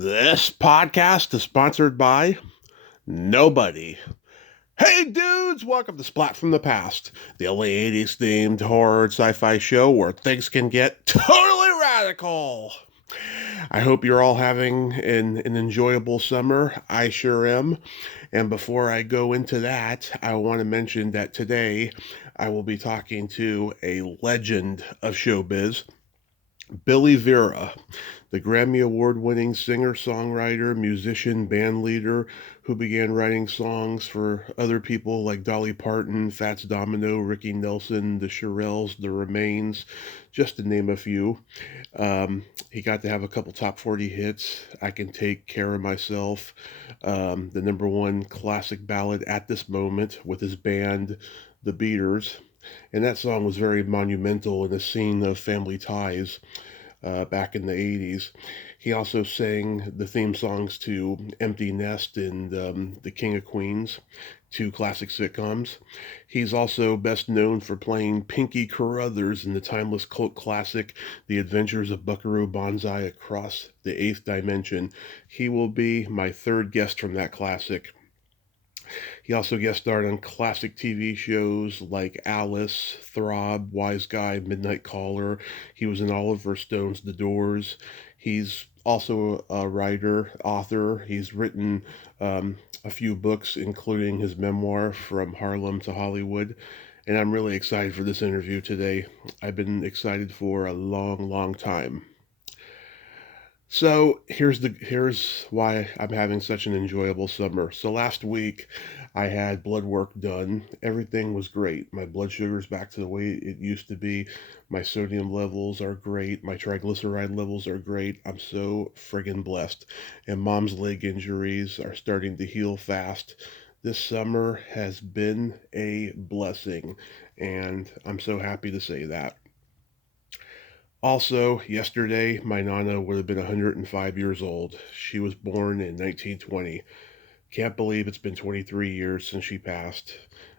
This podcast is sponsored by nobody. Hey dudes, welcome to Splat from the Past, the only 80s themed horror sci-fi show where things can get totally radical. I hope you're all having an enjoyable summer. I sure am. And before I go into that, I want to mention that today I will be talking to a legend of showbiz, Billy Vera, the Grammy Award winning singer, songwriter, musician, band leader who began writing songs for other people like Dolly Parton, Fats Domino, Ricky Nelson, the Shirelles, the Remains, just to name a few. He got to have a couple top 40 hits. I Can Take Care of Myself, the number one classic ballad at this moment with his band, The Beaters. And that song was very monumental in the scene of Family Ties back in the 80s. He also sang the theme songs to Empty Nest and The King of Queens, two classic sitcoms. He's also best known for playing Pinky Carruthers in the timeless cult classic The Adventures of Buckaroo Banzai Across the Eighth Dimension. He will be my third guest from that classic. He also guest starred on classic TV shows like Alice, Throb, Wise Guy, Midnight Caller. He was in Oliver Stone's The Doors. He's also a writer, author. He's written a few books, including his memoir, From Harlem to Hollywood. And I'm really excited for this interview today. I've been excited for a long, long time. So here's why I'm having such an enjoyable summer. So last week I had blood work done. Everything was great. My blood sugar's back to the way it used to be. My sodium levels are great. My triglyceride levels are great. I'm so friggin' blessed. And mom's leg injuries are starting to heal fast. This summer has been a blessing, and I'm so happy to say that. Also, yesterday, my Nana would have been 105 years old. She was born in 1920. Can't believe it's been 23 years since she passed.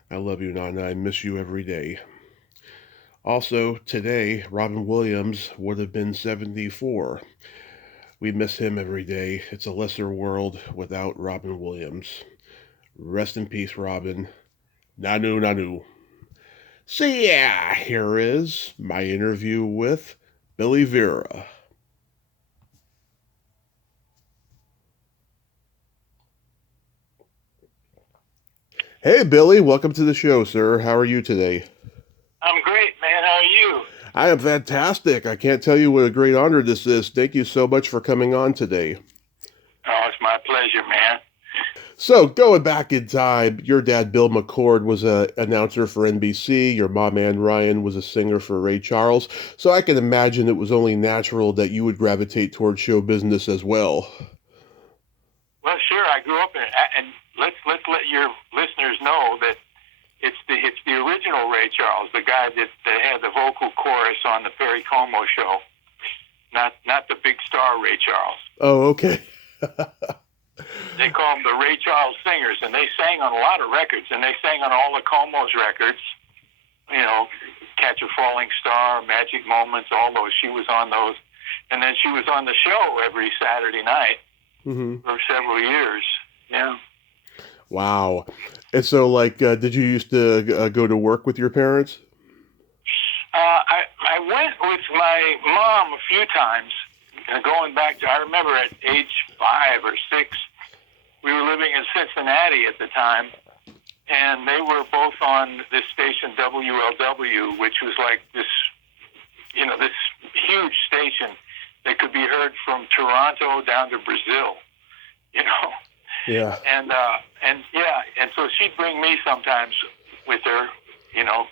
I love you, Nana. I miss you every day. Also, today, Robin Williams would have been 74. We miss him every day. It's a lesser world without Robin Williams. Rest in peace, Robin. Nanu, Nanu. So, yeah, here is my interview with Billy Vera. Hey, Billy, welcome to the show, sir. How are you today? I'm great, man. How are you? I am fantastic. I can't tell you what a great honor this is. Thank you so much for coming on today. Oh, it's my pleasure, man. So, going back in time, your dad, Bill McCord, was an announcer for NBC. Your mom, Ann Ryan, was a singer for Ray Charles. So, I can imagine it was only natural that you would gravitate towards show business as well. Well, sure. I grew up in it, and let's let your listeners know that it's the original Ray Charles, the guy that had the vocal chorus on the Perry Como show, not the big star Ray Charles. Oh, okay. They call them the Ray Charles singers, and they sang on a lot of records, and they sang on all the Como's records. You know, Catch a Falling Star, Magic Moments, all those. She was on those, and then she was on the show every Saturday night for several years. Yeah. Wow. And so, like, did you used to go to work with your parents? I went with my mom a few times, going back to, I remember at age 5 or 6, we were living in Cincinnati at the time, and they were both on this station WLW, which was like this huge station that could be heard from Toronto down to Brazil, you know. Yeah. And so she'd bring me sometimes with her, you know,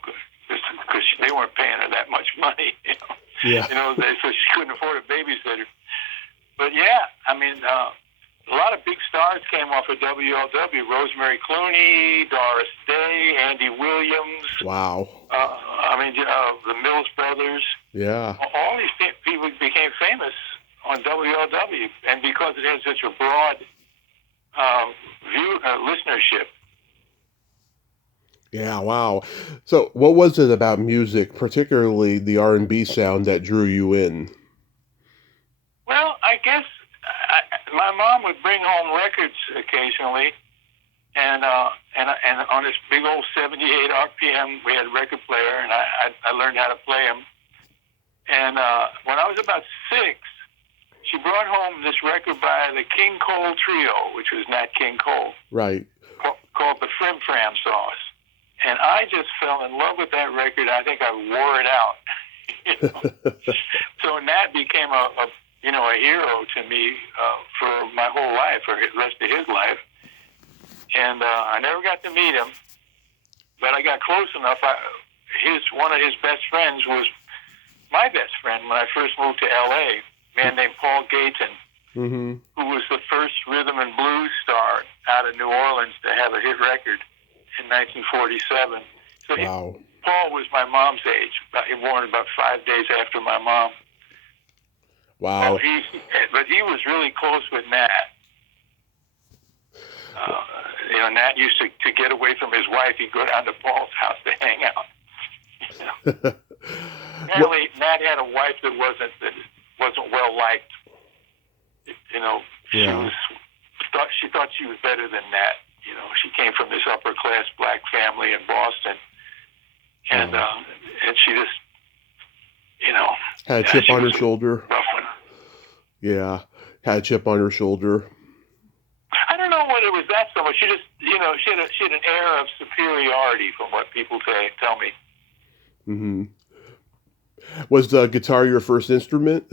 because they weren't paying her that much money, you know. Yeah. So she couldn't afford a babysitter. But yeah, I mean, a lot of big stars came off of WLW. Rosemary Clooney, Doris Day, Andy Williams. Wow. The Mills Brothers. Yeah. All these people became famous on WLW, and because it had such a broad listenership. Yeah, wow. So, what was it about music, particularly the R&B sound, that drew you in? Well, I guess my mom would bring home records occasionally, and on this big old 78 RPM, we had a record player, and I learned how to play them. And when I was about 6, she brought home this record by the King Cole Trio, which was Nat King Cole. Right. Called the Frim Fram Sauce. And I just fell in love with that record. I think I wore it out. So Nat became a hero to me for my whole life, for the rest of his life. And I never got to meet him, but I got close enough. One of his best friends was my best friend when I first moved to L.A., a man named Paul Gayton, mm-hmm. who was the first rhythm and blues star out of New Orleans to have a hit record in 1947. So wow. Paul was my mom's age. He was born about 5 days after my mom. Wow. But he was really close with Nat. Nat used to get away from his wife. He'd go down to Paul's house to hang out. Apparently, Nat had a wife that wasn't well liked. Yeah. She thought she was better than Nat. She came from this upper class black family in Boston, and she just, had a chip on her shoulder. Yeah, had a chip on her shoulder. I don't know whether it was that so much. She just, she had an air of superiority from what people tell me. Mm-hmm. Was the guitar your first instrument?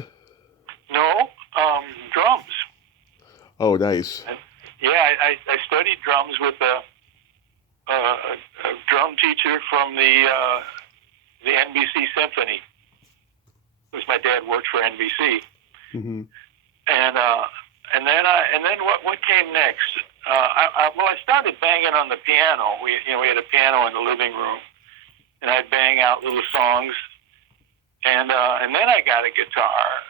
No, drums. Oh, nice. I studied drums with a drum teacher from the NBC Symphony. Because my dad worked for NBC. Mm-hmm. And then what came next? I started banging on the piano. We had a piano in the living room, and I'd bang out little songs. And then I got a guitar.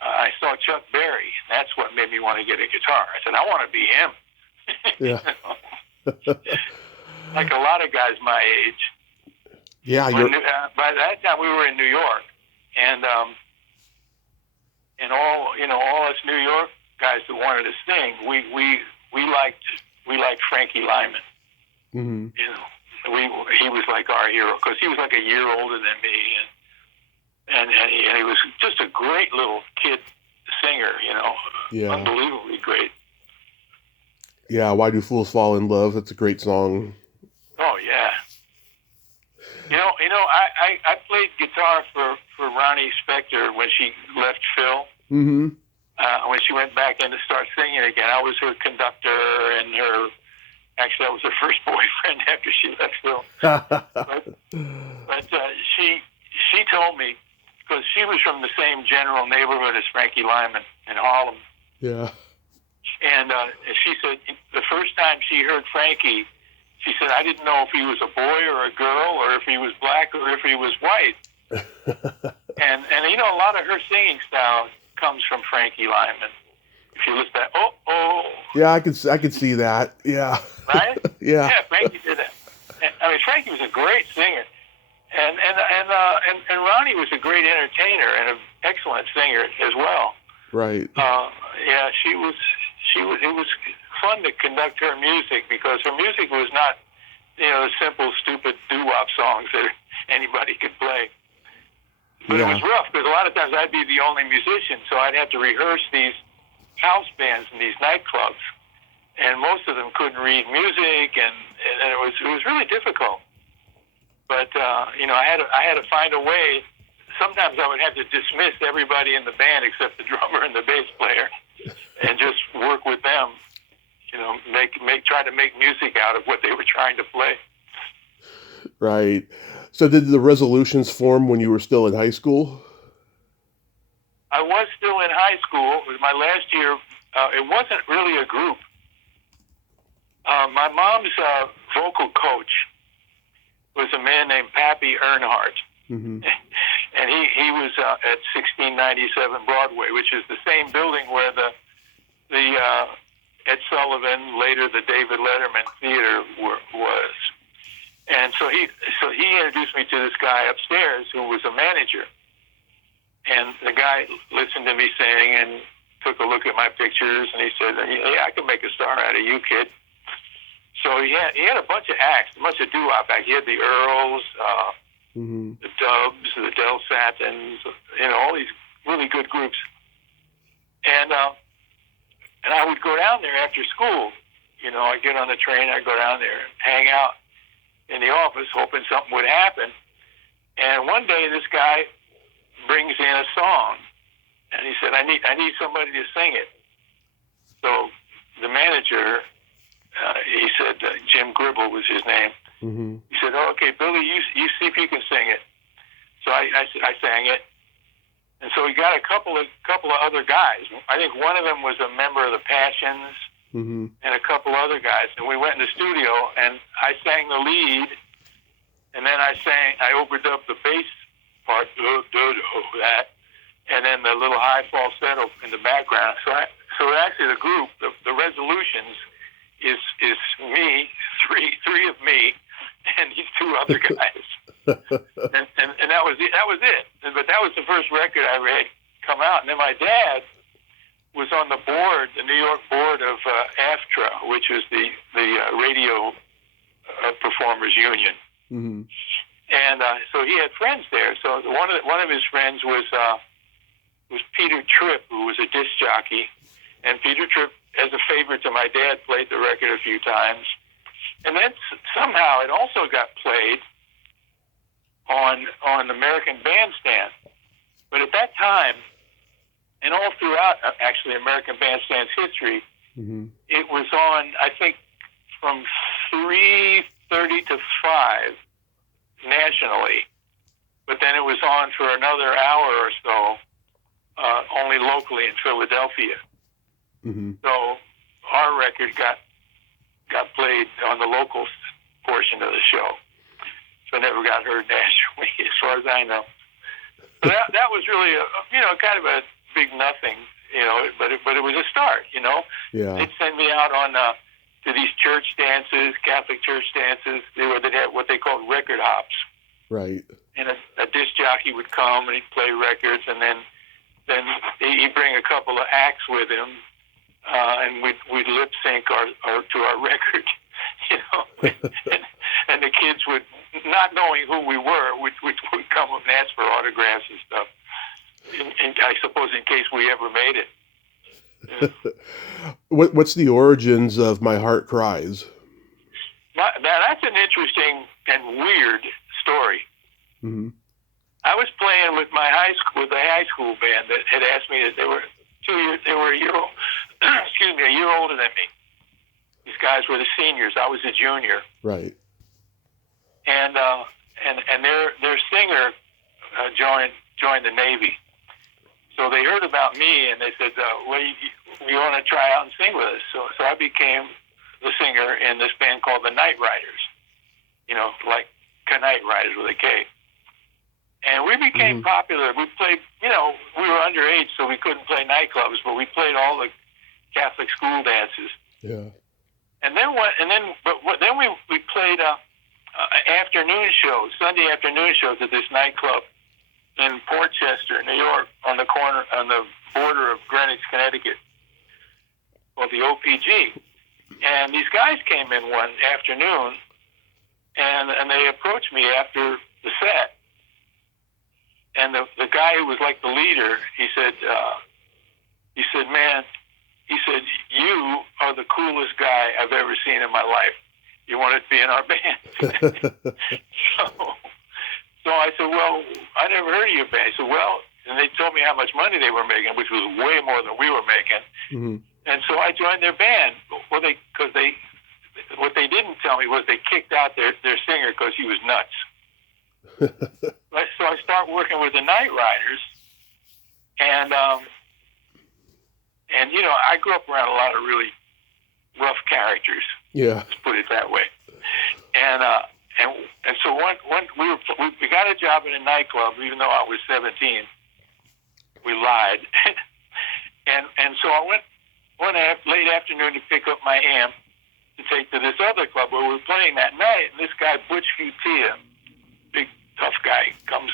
I saw Chuck Berry, and that's what made me want to get a guitar. I said, I want to be him. Yeah. Like a lot of guys my age. Yeah. By that time, we were in New York, and all us New York guys that wanted to sing, we liked Frankie Lyman. Mm-hmm. He was like our hero because he was like a year older than me, and he was just a great little kid singer, Yeah. Unbelievably great. Yeah, Why Do Fools Fall in Love? That's a great song. Oh yeah. I played guitar for Ronnie Spector when she left Phil. Mm-hmm. When she went back in to start singing again, I was her conductor and actually I was her first boyfriend after she left Phil. but she told me, because she was from the same general neighborhood as Frankie Lyman in Harlem. Yeah. And she said the first time she heard Frankie, she said, I didn't know if he was a boy or a girl or if he was black or if he was white. and a lot of her singing style comes from Frankie Lyman. If you listen to that, Yeah, I could see that. Yeah. Right? Yeah. Yeah, Frankie did that. I mean, Frankie was a great singer. And Ronnie was a great entertainer and an excellent singer as well. Right. It was fun to conduct her music because her music was not, the simple, stupid doo-wop songs that anybody could play. But It was rough because a lot of times I'd be the only musician, so I'd have to rehearse these house bands in these nightclubs, and most of them couldn't read music, and it was really difficult. But I had to find a way. Sometimes I would have to dismiss everybody in the band except the drummer and the bass player, and just work with them. Try to make music out of what they were trying to play. Right. So did the Resolutions form when you were still in high school? I was still in high school. It was my last year. It wasn't really a group. My mom's vocal coach was a man named Pappy Earnhardt. Mm-hmm. And he was at 1697 Broadway, which is the same building where the Ed Sullivan, later the David Letterman Theater was. And so he introduced me to this guy upstairs who was a manager. And the guy listened to me sing, and took a look at my pictures, and he said, "Yeah, I can make a star out of you, kid." So he had a bunch of acts, a bunch of doo-wop acts. He had the Earls, the Dubs, the Del Satins, all these really good groups. And I would go down there after school. I'd get on the train, I'd go down there and hang out in the office, hoping something would happen. And one day, this guy brings in a song, and he said, "I need somebody to sing it." So the manager, he said, Jim Gribble was his name. Mm-hmm. He said, "Oh, okay, Billy, you see if you can sing it." So I sang it, and so he got a couple of other guys. I think one of them was a member of the Passions, and a couple other guys. And we went in the studio, and I sang the lead, and then I opened up the bass part, that, and then the little high falsetto in the background. So actually, the group, the Resolutions, is me, three of me, and these two other guys, and that was it. But that was the first record I ever had come out. And then my dad was on the board, the New York board of AFTRA, which was the Radio Performers Union. Mm-hmm. And so he had friends there. So one of his friends was Peter Tripp, who was a disc jockey, and Peter Tripp, as a favor to my dad, played the record a few times. And then somehow it also got played on American Bandstand. But at that time, and all throughout actually American Bandstand's history, it was on, I think, from 3:30 to 5 nationally. But then it was on for another hour or so, only locally in Philadelphia. So our record got played on the local portion of the show, so it never got heard nationally, as far as I know. So that was really kind of a big nothing, but it was a start, Yeah. They'd send me out on to these church dances, Catholic church dances. They had what they called record hops. Right. And a disc jockey would come and he'd play records, and then he'd bring a couple of acts with him. And we'd lip sync to our record, and the kids would, not knowing who we were, would come up and ask for autographs and stuff. And I suppose in case we ever made it. What's the origins of My Heart Cries? Now that's an interesting and weird story. Mm-hmm. I was playing with my high school band that had asked me that they were a year old. Excuse me, a year older than me. These guys were the seniors. I was a junior. Right. And their singer joined the Navy. So they heard about me and they said, "Well, you want to try out and sing with us?" So I became the singer in this band called the Night Riders. Like Knight Riders with a K. And we became popular. We played. We were underage, so we couldn't play nightclubs, but we played all the Catholic school dances. Yeah. And then we played afternoon shows, Sunday afternoon shows at this nightclub in Port Chester, New York, on the border of Greenwich, Connecticut, called the OPG. And these guys came in one afternoon, and they approached me after the set. And the guy who was like the leader, he said, "Man," he said, "you are the coolest guy I've ever seen in my life. You want to be in our band?" So I said, "Well, I never heard of your band." He said, "Well," and they told me how much money they were making, which was way more than we were making. Mm-hmm. And so I joined their band. Well, what they didn't tell me was they kicked out their singer because he was nuts. So I started working with the Night Riders, and I grew up around a lot of really rough characters. Yeah, let's put it that way. And so one we got a job in a nightclub, even though I was 17. We lied, and so I went one late afternoon to pick up my amp to take to this other club where we were playing that night, and this guy Butch Futia, big tough guy, comes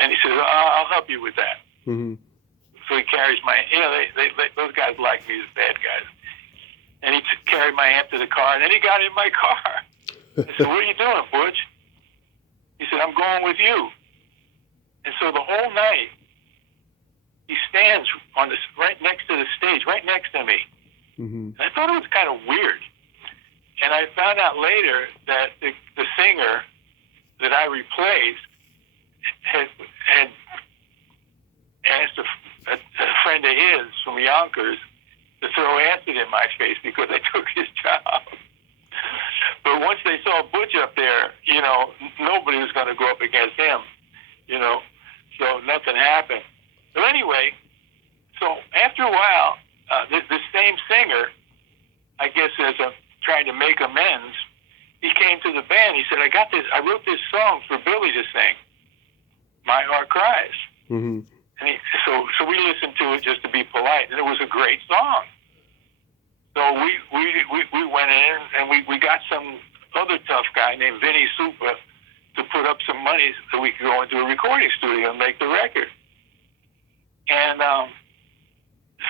and he says, "I'll help you with that." Mm-hmm. so he carries my, those guys like me as bad guys. And he carried my amp to the car, and then he got in my car. I said, "What are you doing, Butch?" He said, "I'm going with you." And so the whole night, he stands on this right next to the stage, right next to me. And I thought it was kind of weird. And I found out later that the singer that I replaced had asked a friend of his from Yonkers to throw acid in my face because I took his job. But once they saw Butch up there, nobody was going to go up against him, so nothing happened. So anyway, so after a while, the same singer, I guess as trying to make amends, he came to the band. He said, I wrote this song for Billy to sing, My Heart Cries. Mm-hmm. And so we listened to it just to be polite, and it was a great song. So we went in, and we got some other tough guy named Vinny Supa to put up some money so we could go into a recording studio and make the record. And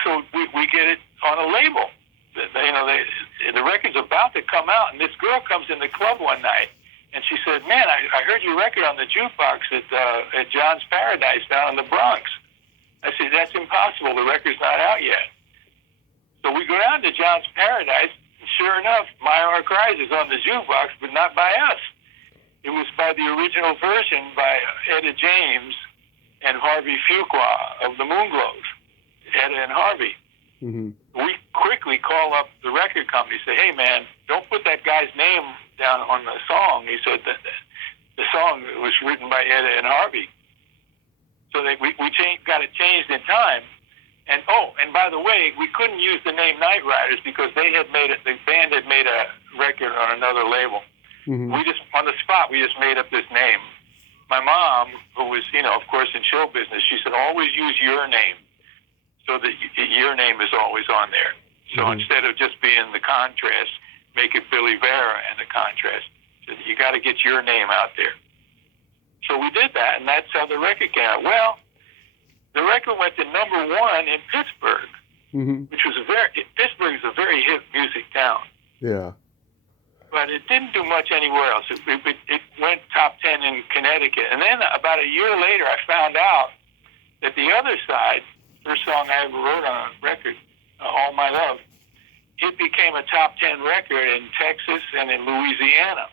so we get it on a label. The record's about to come out, and this girl comes in the club one night, and she said, "Man, I heard your record on the jukebox at John's Paradise down in the Bronx." I said, "That's impossible. The record's not out yet." So we go down to John's Paradise, and sure enough, My Heart Cries is on the jukebox, but not by us. It was by the original version by Etta James and Harvey Fuqua of the Moonglows, Etta and Harvey. Mm-hmm. We quickly call up the record company, say, "Hey, man, don't put that guy's name down on the song." He said that the song was written by Etta and Harvey. So we got it changed in time. And by the way, we couldn't use the name Night Riders because the band had made a record on another label. Mm-hmm. We just, on the spot, we just made up this name. My mom, who was, of course, in show business, she said, "Always use your name, so that your name is always on there." So instead of just being the contrast, make it Billy Vera and the contrast. So you got to get your name out there. So we did that, and that's how the record came out. Well, the record went to number one in Pittsburgh, which was Pittsburgh is a very hip music town. Yeah. But it didn't do much anywhere else. It went top 10 in Connecticut. And then about a year later, I found out that the other side, first song I ever wrote on a record, All My Love, it became a top 10 record in Texas and in Louisiana.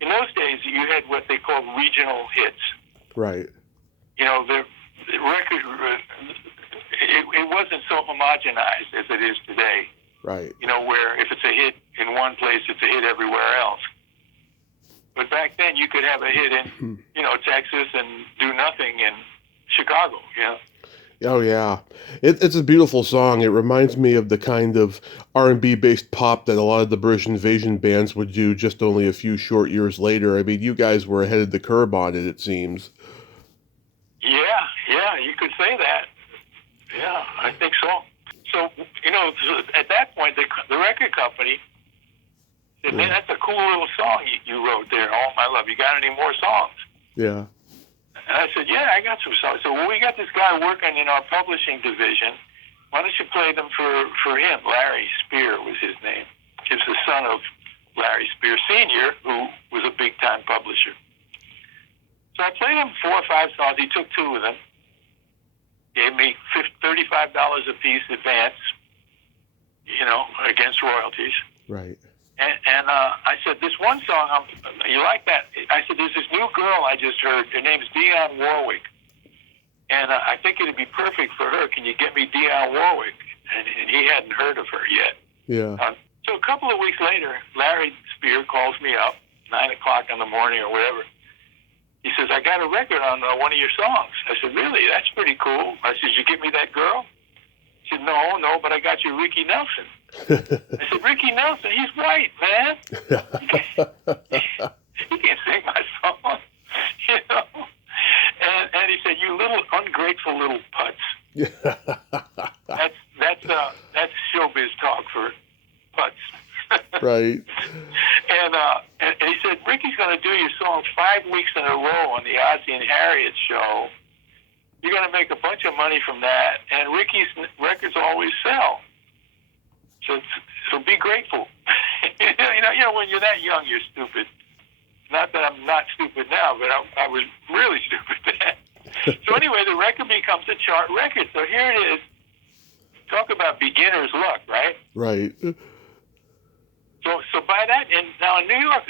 In those days, you had what they called regional hits. Right. The record, it wasn't so homogenized as it is today. Right. Where if it's a hit in one place, it's a hit everywhere else. But back then, you could have a hit in, Texas and do nothing in Chicago, Oh, yeah. It's a beautiful song. It reminds me of the kind of R&B based pop that a lot of the British Invasion bands would do just only a few short years later. I mean, you guys were ahead of the curve on it seems. Yeah, you could say that. Yeah, I think so. So, at that point, the record company said, "Man, that's a cool little song you wrote there, All My Love. You got any more songs?" Yeah. And I said, "Yeah, I got some songs." So, we got this guy working in our publishing division. Why don't you play them for him? Larry Spear was his name. He was the son of Larry Spear Sr., who was a big-time publisher. So I played him 4 or 5 songs. He took 2 of them. Gave me $35 a piece advance, against royalties. Right. And I said, "This one song, you like that?" I said, "There's this new girl I just heard. Her name's Dionne Warwick. And I think it'd be perfect for her. Can you get me Dionne Warwick?" And he hadn't heard of her yet. Yeah. So a couple of weeks later, Larry Spear calls me up, 9 o'clock in the morning or whatever. He says, "I got a record on one of your songs." I said, "Really? That's pretty cool." I said, "You give me that girl?" He said, No, but I got you Ricky Nelson." I said, "Ricky Nelson? He's white, man. He can't sing my song." And he said, "You little ungrateful little putz." That's showbiz talk for putz. Right. And he said, "Ricky's going to do your song 5 weeks in a row on the Ozzie and Harriet show You're going to make a bunch of money from that, and Ricky's records always sell. So be grateful. You know, when you're that young, you're stupid. Not that I'm not stupid now, but I was really stupid then. So anyway, the record becomes a chart record. So here it is. Talk about beginner's luck, right? Right. So by that, and now in New York,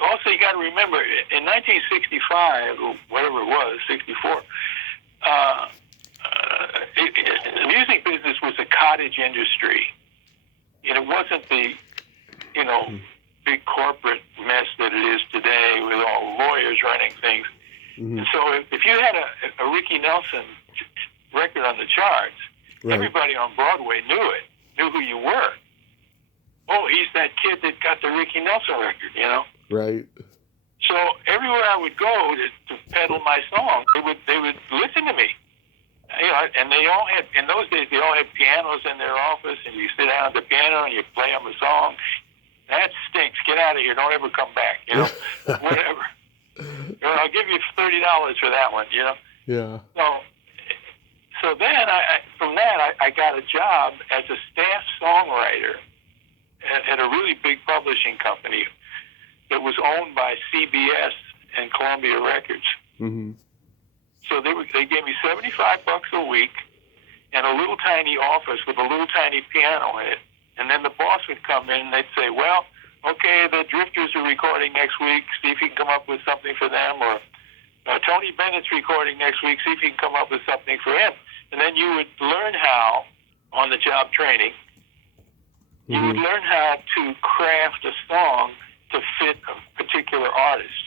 also you got to remember, in 1965, or whatever it was, 64, the music business was a cottage industry. And it wasn't the, you know, big corporate mess that it is today with all lawyers running things. Mm-hmm. And so if you had a Ricky Nelson record on the charts, right, everybody on Broadway knew it, knew who you were. Oh, he's that kid that got the Ricky Nelson record, you know? Right. So everywhere I would go to peddle my song, they would listen to me. You know, and they all had, in those days, they all had pianos in their office, and you sit down at the piano and you play them a song. That stinks. Get out of here. Don't ever come back, you know? Whatever. You know, I'll give you $30 for that one, you know? Yeah. So then, from that, I got a job as a staff songwriter at a really big publishing company that was owned by CBS and Columbia Records. Mm-hmm. So they gave me $75 a week and a little tiny office with a little tiny piano in it. And then the boss would come in and they'd say, well, okay, the Drifters are recording next week. See if you can come up with something for them. Or Tony Bennett's recording next week. See if you can come up with something for him. And then you would learn how, on the job training, you would learn how to craft a song to fit a particular artist.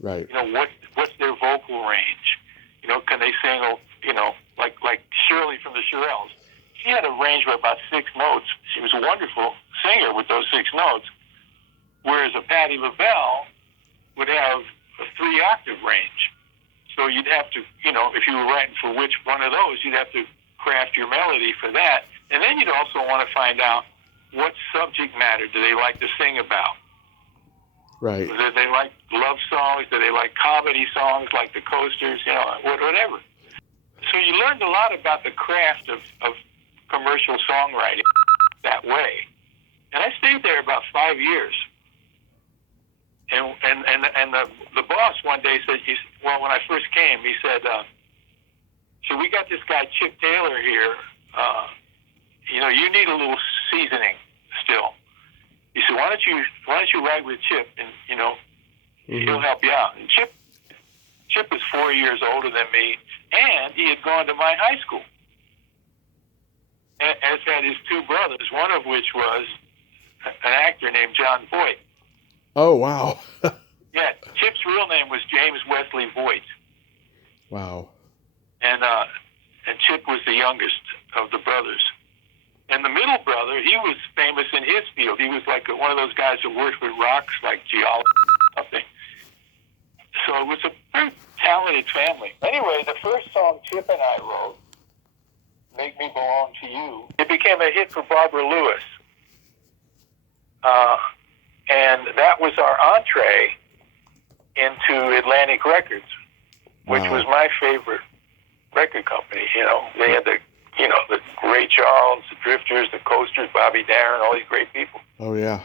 Right. You know, what's their vocal range? You know, can they sing, you know, like Shirley from the Shirelles? She had a range of about 6 notes. She was a wonderful singer with those 6 notes, whereas a Patti LaBelle would have a 3-octave range. So you'd have to, you know, if you were writing for which one of those, you'd have to craft your melody for that. And then you'd also want to find out what subject matter do they like to sing about. Right. Do they like love songs? Do they like comedy songs like the Coasters? You know, whatever. So you learned a lot about the craft of commercial songwriting that way. And I stayed there about 5 years. And the boss one day said, well, when I first came, he said, so we got this guy Chip Taylor here. You know, you need a little seasoning still. He said, why don't you write with Chip, and you know, he'll help you out. And Chip was 4 years older than me, and he had gone to my high school, as had his 2 brothers, one of which was an actor named John Voight. Oh, wow. Yeah, Chip's real name was James Wesley Voight. Wow. And Chip was the youngest of the brothers. And the middle brother, he was famous in his field. He was like one of those guys that worked with rocks, like geology or something. So it was a very talented family. Anyway, the first song Chip and I wrote, Make Me Belong to You, it became a hit for Barbara Lewis. And that was our entree into Atlantic Records, which was my favorite record company. You know, they had the Ray Charles, the Drifters, the Coasters, Bobby Darin, all these great people. Oh, yeah.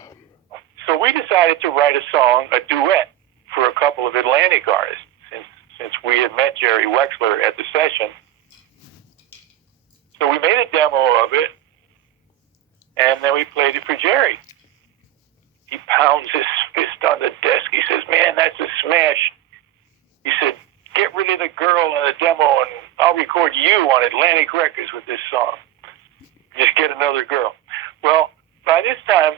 So we decided to write a song, a duet, for a couple of Atlantic artists, since we had met Jerry Wexler at the session. So we made a demo of it, and then we played it for Jerry. He pounds his fist on the desk. He says, man, that's a smash. He said, get rid of the girl in the demo, and I'll record you on Atlantic Records with this song. Just get another girl. Well, by this time,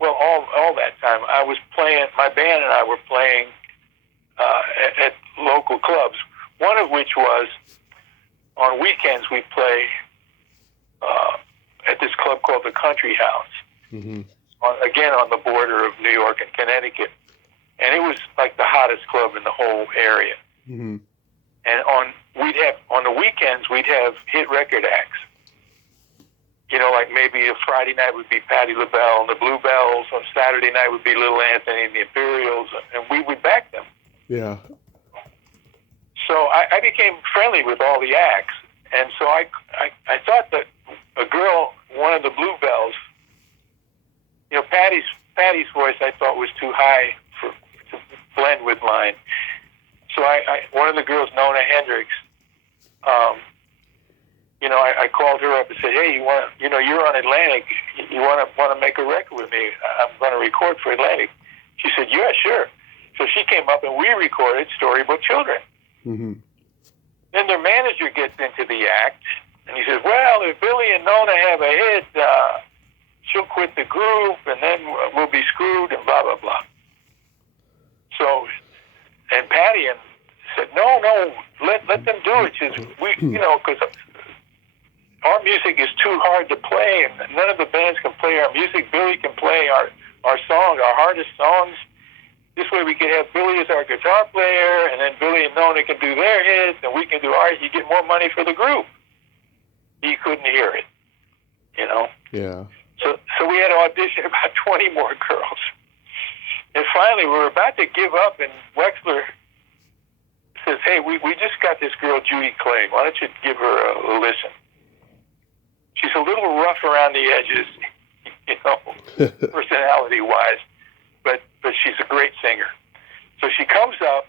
all that time, I was playing, my band and I were playing at local clubs, one of which was, on weekends, we play at this club called the Country House, again on the border of New York and Connecticut. And it was like the hottest club in the whole area. Mm-hmm. And on the weekends, we'd have hit record acts. You know, like maybe a Friday night would be Patti LaBelle and the Bluebells. On Saturday night would be Little Anthony and the Imperials, and we would back them. Yeah. So I became friendly with all the acts. And so I thought that a girl, one of the Bluebells, Patty's voice I thought was too high to blend with mine. So one of the girls, Nona Hendricks, I called her up and said, hey, you're on Atlantic. You want to make a record with me? I'm going to record for Atlantic. She said, yeah, sure. So she came up and we recorded Storybook Children. Mm-hmm. Then their manager gets into the act and he says, well, if Billy and Nona have a hit, she'll quit the group and then we'll be screwed and blah, blah, blah. So, and Patty said, no, let them do it. She says, because our music is too hard to play and none of the bands can play our music. Billy can play our songs, our hardest songs. This way we could have Billy as our guitar player, and then Billy and Nona can do their hits, and we can do ours. You get more money for the group. He couldn't hear it, Yeah. So we had to audition about 20 more girls. And finally, we were about to give up, and Wexler says, hey, we just got this girl, Judy Clay. Why don't you give her a listen? She's a little rough around the edges, personality-wise. But she's a great singer. So she comes up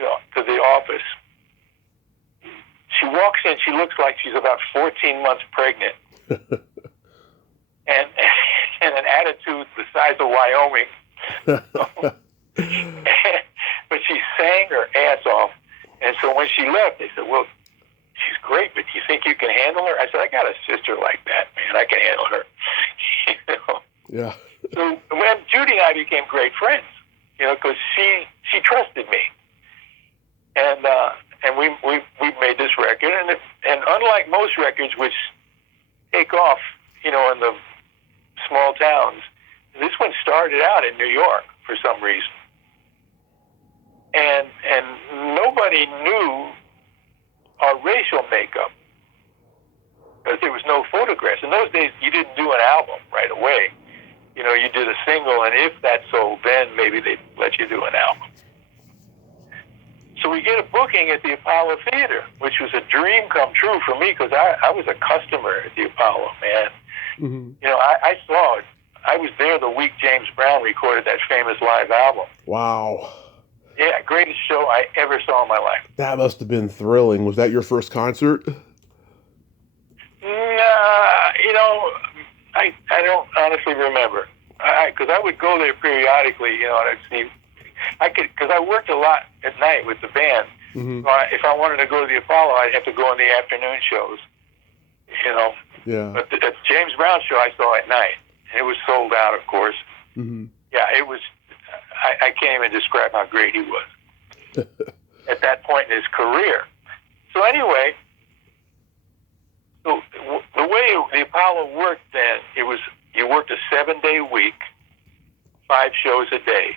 to the office. She walks in. She looks like she's about 14 months pregnant. and an attitude the size of Wyoming. But she sang her ass off. And so when she left, they said, well, she's great, but do you think you can handle her? I said, I got a sister like that, man. I can handle her. Yeah. So when Judy and I became great friends, because she trusted me, and we made this record, and unlike most records which take off, in the small towns, this one started out in New York for some reason, and nobody knew our racial makeup because there was no photographs. In those days, you didn't do an album right away. You did a single, and if that sold, then maybe they'd let you do an album. So we get a booking at the Apollo Theater, which was a dream come true for me because I was a customer at the Apollo, man. Mm-hmm. I saw it. I was there the week James Brown recorded that famous live album. Wow. Yeah, greatest show I ever saw in my life. That must have been thrilling. Was that your first concert? I don't honestly remember. Because I would go there periodically, and I'd see. Because I worked a lot at night with the band. Mm-hmm. So if I wanted to go to the Apollo, I'd have to go on the afternoon shows. Yeah. But the James Brown show I saw at night, and it was sold out, of course. Mm-hmm. Yeah, it was. I can't even describe how great he was at that point in his career. So anyway, the way the Apollo worked then, it was you worked a 7-day week, 5 shows a day,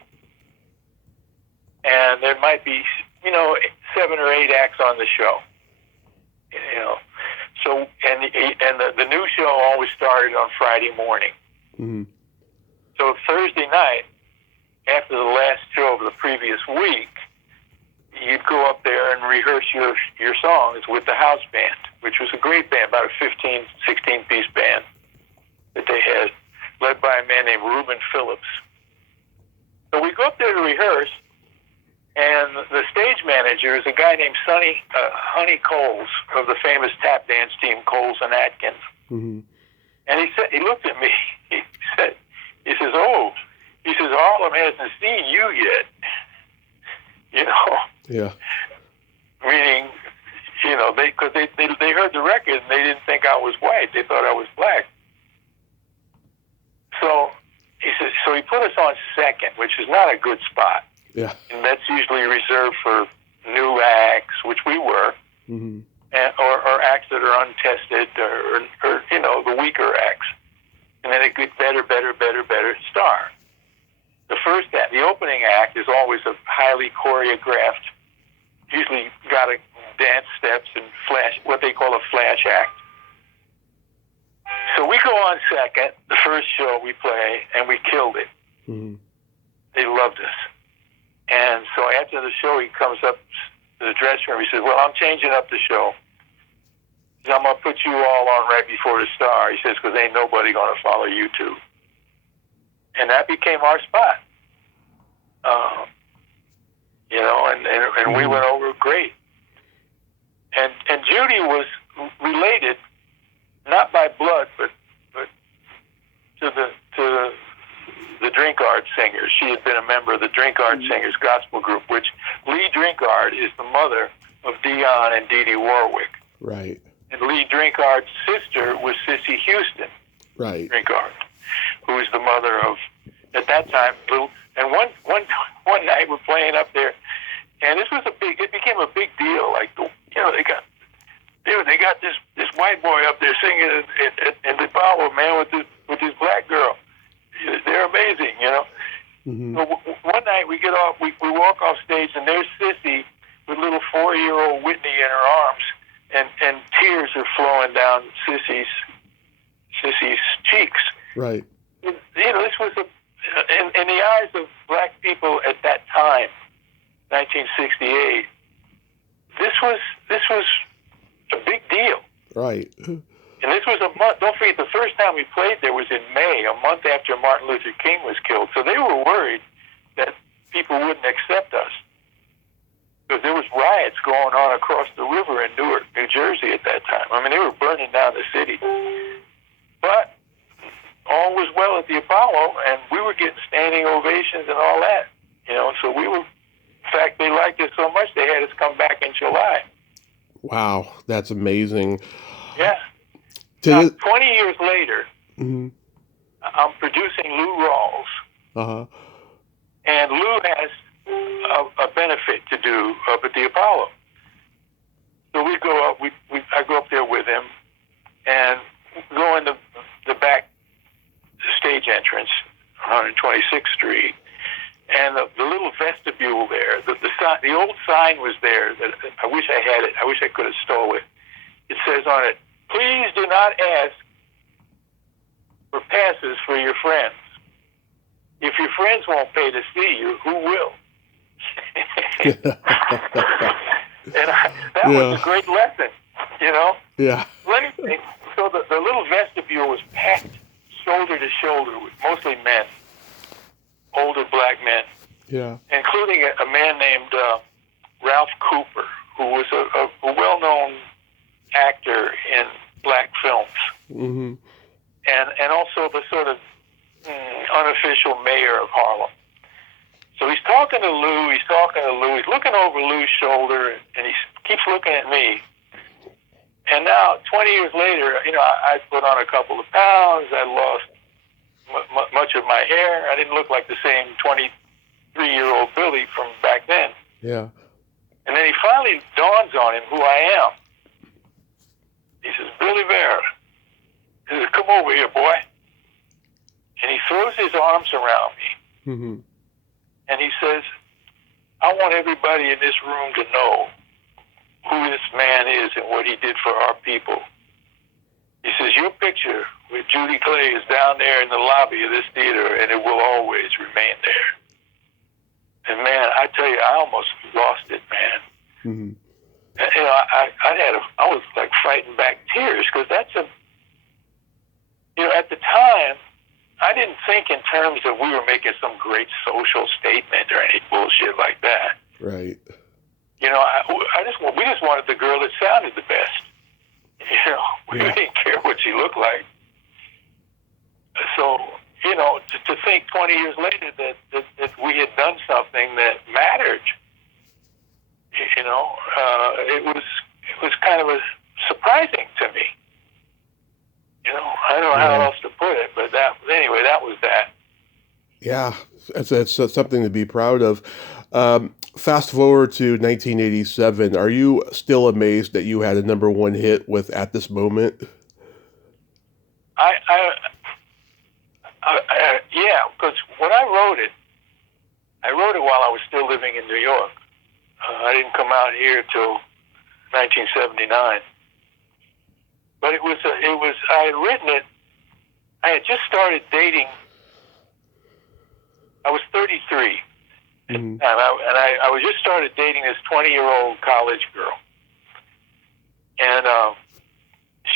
and there might be 7 or 8 acts on the show. So and the new show always started on Friday morning. Mm-hmm. So Thursday night, after the last show of the previous week, you'd go up there and rehearse your songs with the house band, which was a great band, about a 15, 16-piece band that they had, led by a man named Reuben Phillips. So we go up there to rehearse, and the stage manager is a guy named Honey Coles of the famous tap dance team, Coles and Atkins. Mm-hmm. And he looked at me, he says, Harlem hasn't seen you yet. Yeah. Meaning, because they heard the record and they didn't think I was white. They thought I was black. So he says, so he put us on second, which is not a good spot. Yeah. And that's usually reserved for new acts, which we were, Mm-hmm. or acts that are untested, or the weaker acts. And then it gets better star. The opening act is always a highly choreographed, usually got a dance steps and what they call a flash act. So we go on second, the first show we play, and we killed it. Mm-hmm. They loved us. And so after the show, he comes up to to the dressing room. He says, well, I'm changing up the show. He says, I'm going to put you all on right before the star. He says, because ain't nobody going to follow you two. And that became our spot. You know, and we went over great. And Judy was related, not by blood, but to the Drinkard Singers. She had been a member of the Drinkard Singers gospel group, which Lee Drinkard is the mother of Dion and Dee Dee Warwick. Right. And Lee Drinkard's sister was Sissy Houston. Right. Drinkard, who is the mother of, at that time, Little. And one night we're playing up there, and it became a big deal. Like, you know, they got this white boy up there singing in the Apollo, man, with this black girl. They're amazing, you know. Mm-hmm. So one night we get off, we walk off stage, and there's Sissy with little 4-year-old Whitney in her arms, and tears are flowing down Sissy's cheeks. Right. You know, this was in the eyes of black people at that time, 1968. This was a big deal. Right. And this was a month. Don't forget, the first time we played there was in May, a month after Martin Luther King was killed. So they were worried that people wouldn't accept us, because there was riots going on across the river in Newark, New Jersey at that time. I mean, they were burning down the city. But all was well at the Apollo, and we were getting standing ovations and all that. You know, so we were. In fact, they liked us so much they had us come back in July. Wow, that's amazing. Yeah. Now, 20 years later, mm-hmm. I'm producing Lou Rawls. Uh-huh. And Lou has a benefit to do up at the Apollo. So we go up, I go up there with him, and go in the back stage entrance, 126th Street, and the little vestibule there, the old sign was there that I wish I had it. I wish I could have stole it. It says on it, please do not ask for passes for your friends. If your friends won't pay to see you, who will? And that was a great lesson, you know? Yeah. So the little vestibule was packed shoulder to shoulder with mostly men, older black men. Yeah. Including a man named Ralph Cooper, who was a well-known actor in black films. Mm-hmm. And also the sort of unofficial mayor of Harlem. So he's talking to Lou, he's looking over Lou's shoulder, and he keeps looking at me. And now, 20 years later, you know, I put on a couple of pounds, I lost much of my hair, I didn't look like the same 23-year-old Billy from back then. Yeah. And then he finally dawns on him who I am. He says, Billy Vera. He says, come over here, boy. And he throws his arms around me. Mm-hmm. And he says, I want everybody in this room to know who this man is and what he did for our people. He says, your picture with Judy Clay is down there in the lobby of this theater, and it will always remain there. And man, I tell you, I almost lost it, man. Mm-hmm. You know, I was like fighting back tears, because you know, at the time, I didn't think in terms of we were making some great social statement or any bullshit like that. Right. You know, we just wanted the girl that sounded the best. You know, we didn't care what she looked like. So, you know, to think 20 years later that we had done something that mattered, you know, it was kind of surprising to me. You know, I don't know how else to put it, but that was that. Yeah, it's something to be proud of. Fast forward to 1987. Are you still amazed that you had a #1 hit with At This Moment? Yeah, because when I wrote it while I was still living in New York. I didn't come out here till 1979. But I had written it, I had just started dating. I was 33, And I was just started dating this 20-year-old college girl, and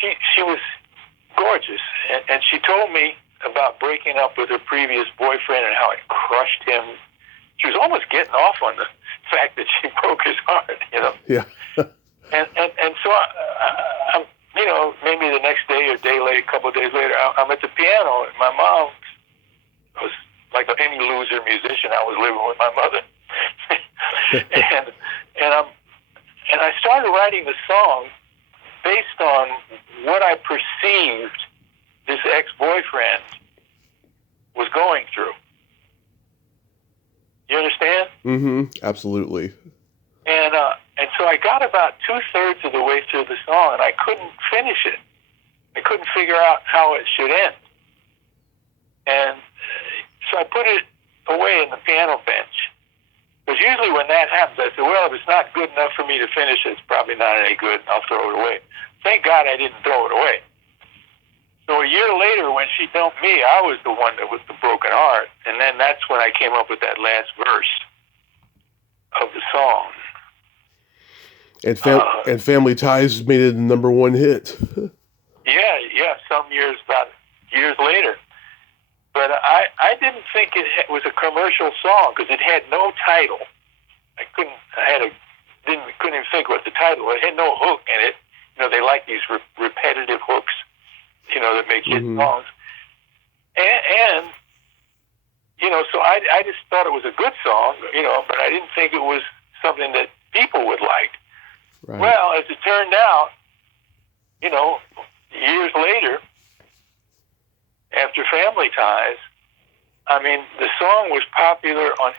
she was gorgeous, and she told me about breaking up with her previous boyfriend and how it crushed him. She was almost getting off on the fact that she broke his heart, Yeah. and so I'm, maybe the next day or a couple of days later, I'm at the piano, and my mom was like any loser musician. I was living with my mother, and I started writing the song based on what I perceived this ex-boyfriend was going through. You understand? Mm-hmm. Absolutely. And so I got about 2/3 of the way through the song, and I couldn't finish it. I couldn't figure out how it should end. And so I put it away in the piano bench. Because usually when that happens, I say, well, if it's not good enough for me to finish it, it's probably not any good, and I'll throw it away. Thank God I didn't throw it away. So a year later, when she dumped me, I was the one that was the broken heart. And then that's when I came up with that last verse of the song. And Family Ties made it the #1 hit. Yeah, some years later. But I didn't think it was a commercial song because it had no title. I couldn't even think what the title was. It had no hook in it. They like these repetitive hooks, that make hit songs. And so I just thought it was a good song, but I didn't think it was something that people would like. Right. Well, as it turned out, years later, after Family Ties, the song was popular on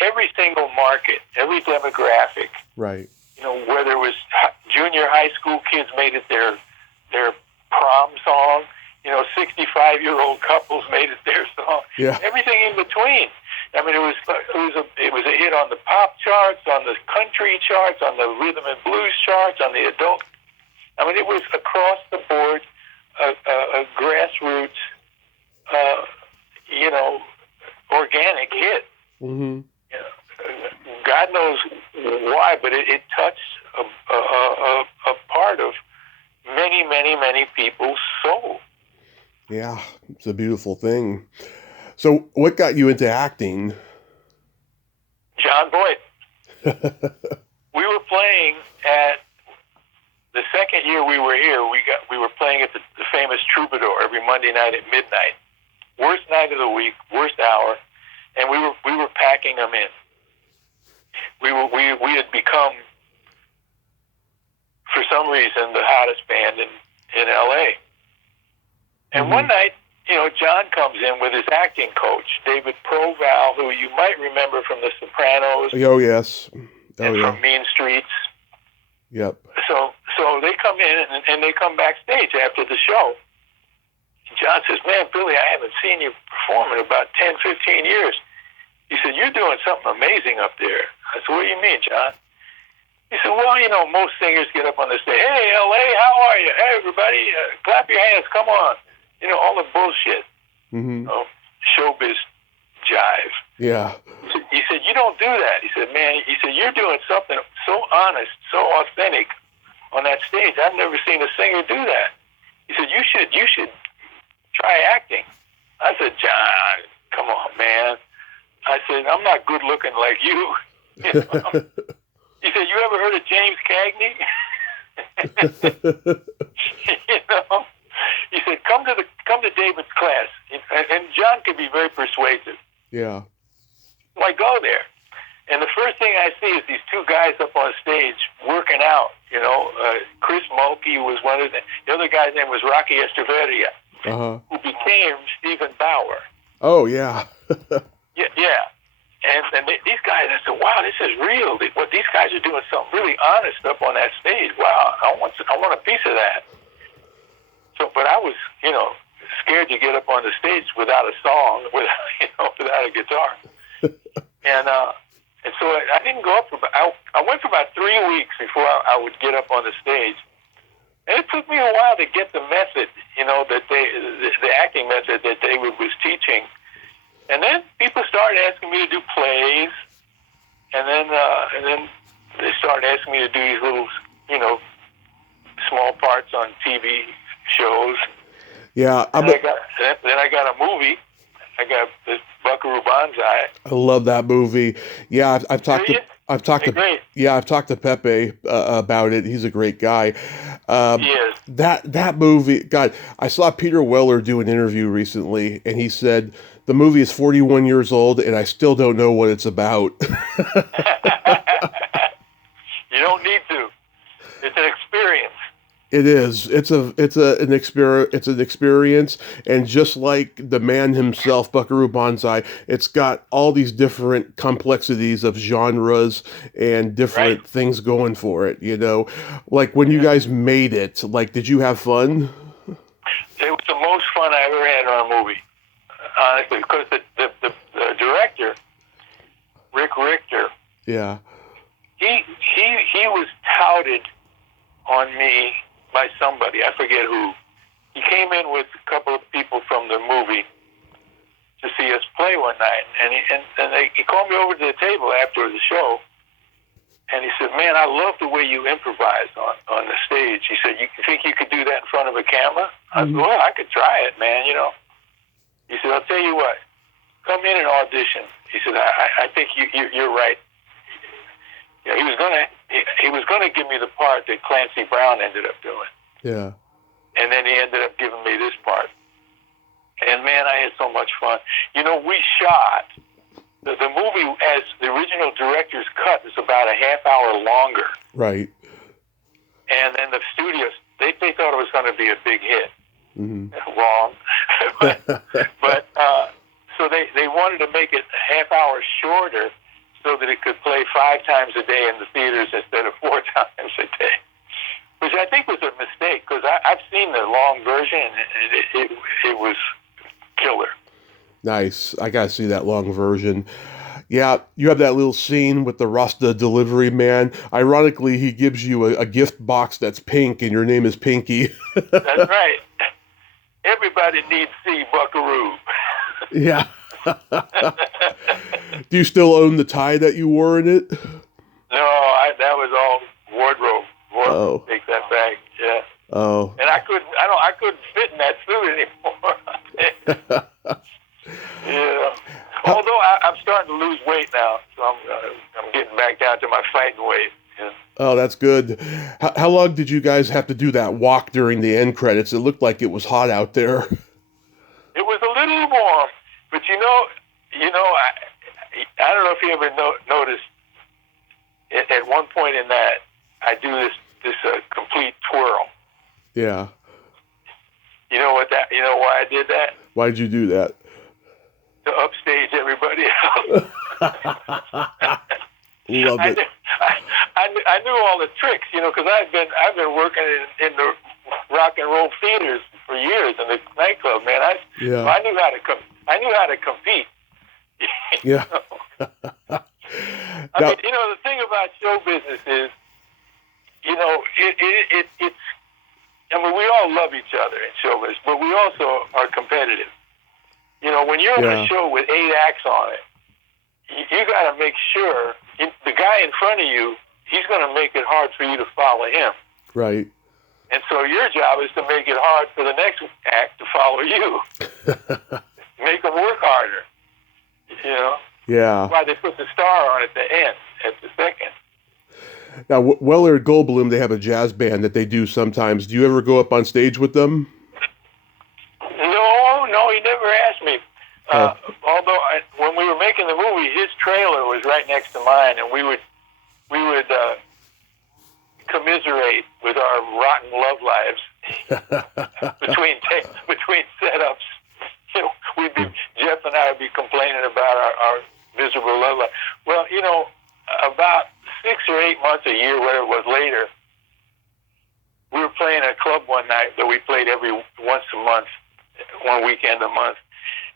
every single market, every demographic. Right. Whether it was junior high school kids made it their prom song, 65-year-old couples made it their song. Yeah. Everything in between. It was a hit on the pop charts, on the country charts, on the rhythm and blues charts, on the adult. It was across the board a grassroots, organic hit. Mm-hmm. God knows why, but it touched a part of many, many, many people's soul. Yeah, it's a beautiful thing. So what got you into acting? John Boyd. We were playing at the second year we were here. We were playing at the famous Troubadour every Monday night at midnight. Worst night of the week, worst hour, and we were packing them in. We had become, for some reason, the hottest band in L.A. And one night, John comes in with his acting coach, David Proval, who you might remember from The Sopranos. Oh, yes. From Mean Streets. Yep. So they come in and they come backstage after the show. John says, man, Billy, I haven't seen you perform in about 10, 15 years. He said, you're doing something amazing up there. I said, what do you mean, John? He said, well, most singers get up on the stage. Hey, L.A., how are you? Hey, everybody, clap your hands, come on. All the bullshit. Mm-hmm. Showbiz jive. Yeah. He said, you don't do that. He said, man, you're doing something so honest, so authentic on that stage. I've never seen a singer do that. He said, you should try acting. I said, John, come on, man. I said, I'm not good looking like you. He said, you ever heard of James Cagney? He said, come to David's class. And John could be very persuasive. Yeah. So I go there. And the first thing I see is these two guys up on stage working out. Chris Mulkey was one of them. The other guy's name was Rocky Echeverria, who became Stephen Bauer. Oh, yeah. Yeah. And these guys, I said, wow, this is real. These guys are doing something really honest up on that stage. Wow, I want a piece of that. So, but I was, scared to get up on the stage without a song, without a guitar. And so I didn't go up I went for about 3 weeks before I would get up on the stage. And it took me a while to get the method, that the acting method that David was teaching. And then people started started asking me to do plays, and then they started asking me to do these little, small parts on TV shows. Yeah, then I got a movie. I got this Buckaroo Banzai. I love that movie. Yeah, I've talked to Great. yeah, I've talked to Pepe about it. He's a great guy. Yes. That movie, God, I saw Peter Weller do an interview recently, and he said the movie is 41 years old, and I still don't know what it's about. You don't need to. It's an experience. It is. It's an experience, and just like the man himself, Buckaroo Banzai, it's got all these different complexities of genres and different things going for it. Like when you guys made it, like, did you have fun? It was the most fun I ever had on a movie, honestly, because the director, Rick Richter, Yeah, he was touted on me by somebody, I forget who. He came in with a couple of people from the movie to see us play one night, and he called me over to the table after the show, and he said, "Man, I love the way you improvise on the stage." He said, "You think you could do that in front of a camera?" I said, "Well, I could try it, man, He said, "I'll tell you what, come in and audition." He said, I think you're right. He was gonna give me the part that Clancy Brown ended up doing. yeah. And then he ended up giving me this part. And man, I had so much fun. We shot the movie as the original director's cut is about a half hour longer. Right. And then the studios they thought it was going to be a big hit. Mm-hmm. Wrong. but so they wanted to make it a half hour shorter, so that it could play 5 times a day in the theaters instead of 4 times a day, which I think was a mistake, because I've seen the long version, and it was killer. Nice. I gotta see that long version. Yeah, you have that little scene with the Rasta delivery man. Ironically, he gives you a gift box that's pink, and your name is Pinky. That's right. Everybody needs to see Buckaroo. Yeah. Do you still own the tie that you wore in it? No, that was all wardrobe. Oh. Take that back. Yeah. Oh. And I couldn't fit in that suit anymore. Yeah. Although I'm starting to lose weight now, so I'm getting back down to my fighting weight. Yeah. Oh, that's good. How long did you guys have to do that walk during the end credits? It looked like it was hot out there. It was a little warm, but I don't know if you ever noticed. At one point in that, I do this complete twirl. Yeah. You know why I did that? Why'd you do that? To upstage everybody else. Love it. I knew all the tricks, because I've been working in the rock and roll theaters for years in the nightclub, man. I knew how to compete. Yeah. I mean, the thing about show business is, it's. I mean, we all love each other in show business, but we also are competitive. When you're on a show with 8 acts on it, you got to make sure the guy in front of you, he's going to make it hard for you to follow him. Right. And so your job is to make it hard for the next act to follow you. Make them work harder. Yeah. That's why they put the star on at the end, at the second. Now, Weller and Goldblum, they have a jazz band that they do sometimes. Do you ever go up on stage with them? No, he never asked me. Although when we were making the movie, his trailer was right next to mine, and we would commiserate with our rotten love lives between setups. Jeff and I would be complaining about our miserable love life. Well, about 6 or 8 months, a year, whatever it was later, we were playing a club one night that we played once a month, one weekend a month.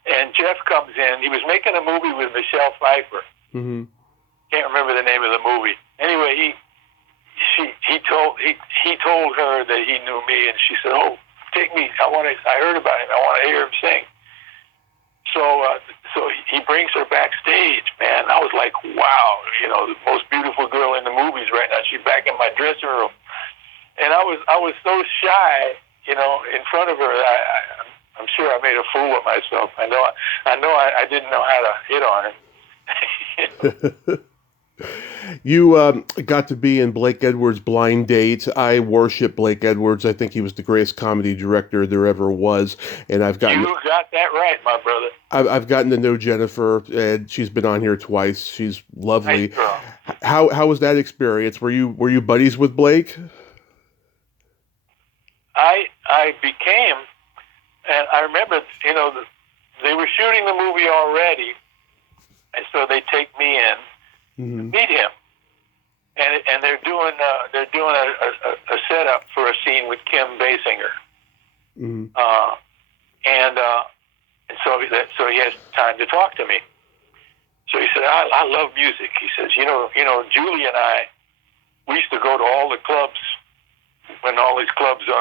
And Jeff comes in. He was making a movie with Michelle Pfeiffer. Mm-hmm. Can't remember the name of the movie. Anyway, he told her that he knew me, and she said, "Oh, take me. I heard about him. I want to hear him sing." So he brings her backstage, man. I was like, wow, the most beautiful girl in the movies right now. She's back in my dressing room, and I was so shy, in front of her. I'm sure I made a fool of myself. I know I didn't know how to hit on her. You got to be in Blake Edwards' Blind Date. I worship Blake Edwards. I think he was the greatest comedy director there ever was. And You got that right, my brother. I've gotten to know Jennifer, and she's been on here twice. She's lovely. Nice girl. How was that experience? Were you buddies with Blake? I became, and I remember, they were shooting the movie already, and so they take me in. Mm-hmm. Meet him, and they're doing a setup for a scene with Kim Basinger, mm-hmm. and so he has time to talk to me. So he said, I love music. He says, Julie and I, we used to go to all the clubs when all these clubs were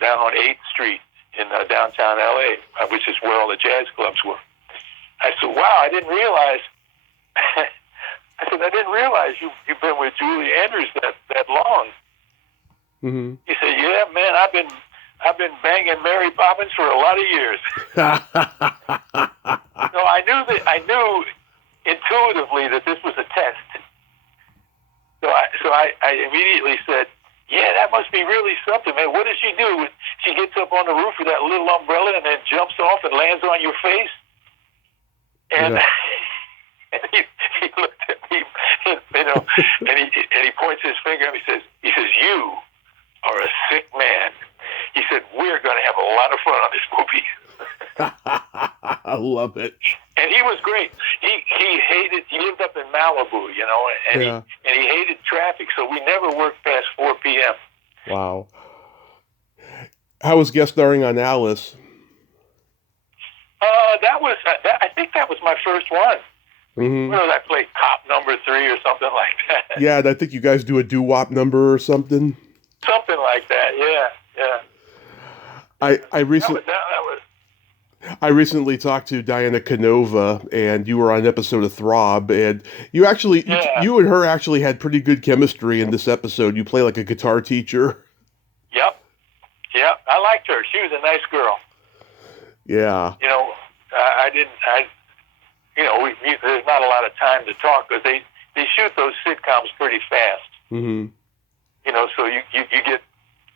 down on 8th Street in downtown LA, which is where all the jazz clubs were. I said, wow, I didn't realize you've been with Julie Andrews that long. Mm-hmm. He said, yeah, man, I've been banging Mary Poppins for a lot of years. So I knew intuitively that this was a test. So I immediately said, yeah, that must be really something, man. What does she do? She gets up on the roof with that little umbrella and then jumps off and lands on your face? And, yeah. and he looked at me, and he points his finger at me. He says, you are a sick man. He said, we're going to have a lot of fun on this movie. I love it. And he was great. He lived up in Malibu, and yeah. he hated traffic, so we never worked past 4 p.m. Wow. How was guest starring on Alice? I think that was my first one. Mm-hmm. I played cop number 3 or something like that. Yeah, and I think you guys do a doo-wop number or something. Something like that, yeah. I recently talked to Diana Canova, and you were on an episode of Throb, and you and her actually had pretty good chemistry in this episode. You play like a guitar teacher. Yep. I liked her. She was a nice girl. Yeah. There's not a lot of time to talk because they shoot those sitcoms pretty fast. Mm-hmm. So you get,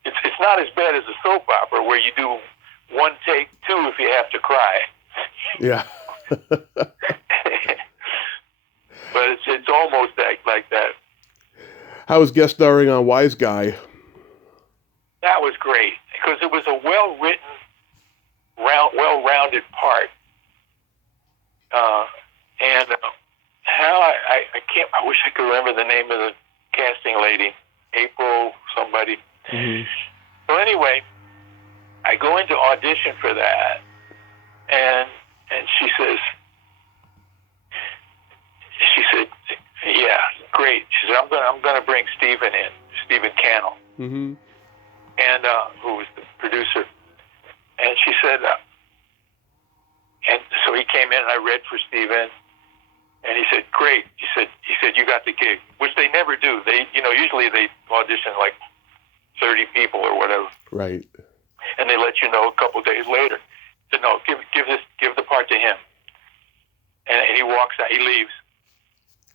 it's not as bad as a soap opera where you do 1 take, 2 if you have to cry. Yeah. But it's almost like that. How was guest starring on Wise Guy? That was great because it was a well-written, well-rounded part. And how I wish I could remember the name of the casting lady, April somebody. Mm-hmm. So anyway, I go into audition for that, and she said, yeah, great. She said, I'm gonna bring Stephen Cannell, mm-hmm. and who was the producer, and she said, and so he came in and I read for Stephen, and he said, great. He said you got the gig, which they never do. They usually they audition like 30 people or whatever. Right. And they let you know a couple of days later. He said, no, give the part to him. And he walks out, he leaves.